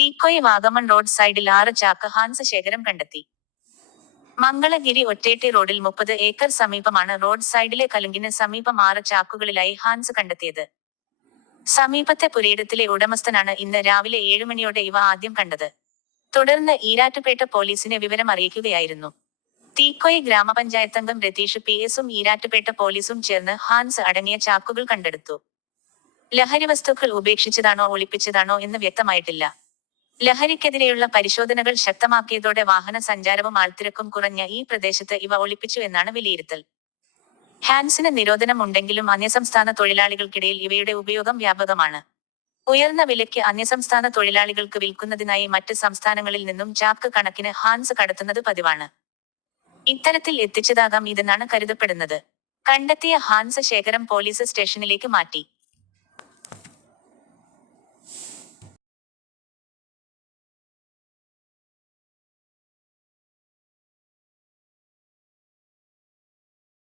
Teekoy Vagamon road സൈഡിൽ ആറ് ചാക്ക് ഹാൻസ് ശേഖരം കണ്ടെത്തി. മംഗളഗിരി ഒറ്റേട്ടി റോഡിൽ മുപ്പത് ഏക്കർ സമീപമാണ് റോഡ് സൈഡിലെ കലുങ്കിന് സമീപം ആറ് ചാക്കുകളിലായി ഹാൻസ് കണ്ടെത്തിയത്. സമീപത്തെ പുരയിടത്തിലെ ഉടമസ്ഥനാണ് ഇന്ന് രാവിലെ ഏഴുമണിയോടെ ഇവ ആദ്യം കണ്ടത്. തുടർന്ന് ഈരാറ്റുപേട്ട പോലീസിനെ വിവരം അറിയിക്കുകയായിരുന്നു. തീക്കോയ് ഗ്രാമപഞ്ചായത്ത് അംഗം രതീഷ് പി എസും ഈരാറ്റുപേട്ട പോലീസും ചേർന്ന് ഹാൻസ് അടങ്ങിയ ചാക്കുകൾ കണ്ടെടുത്തു. ലഹരി വസ്തുക്കൾ ഉപേക്ഷിച്ചതാണോ ഒളിപ്പിച്ചതാണോ എന്ന് വ്യക്തമായിട്ടില്ല. ലഹരിക്കെതിരെയുള്ള പരിശോധനകൾ ശക്തമാക്കിയതോടെ വാഹന സഞ്ചാരവും ആൾത്തിരക്കും കുറഞ്ഞ ഈ പ്രദേശത്ത് ഇവ ഒളിപ്പിച്ചു എന്നാണ് വിലയിരുത്തൽ. ഹാൻസിന് നിരോധനം ഉണ്ടെങ്കിലും അന്യസംസ്ഥാന തൊഴിലാളികൾക്കിടയിൽ ഇവയുടെ ഉപയോഗം വ്യാപകമാണ്. ഉയർന്ന വിലയ്ക്ക് അന്യസംസ്ഥാന തൊഴിലാളികൾക്ക് വിൽക്കുന്നതിനായി മറ്റ് സംസ്ഥാനങ്ങളിൽ നിന്നും ചാക്ക് കണക്കിന് ഹാൻസ് കടത്തുന്നത് പതിവാണ്. ഇത്തരത്തിൽ എത്തിച്ചതാകാം ഇതെന്നാണ് കരുതപ്പെടുന്നത്. കണ്ടെത്തിയ ഹാൻസ് ശേഖരം പോലീസ് സ്റ്റേഷനിലേക്ക് മാറ്റി.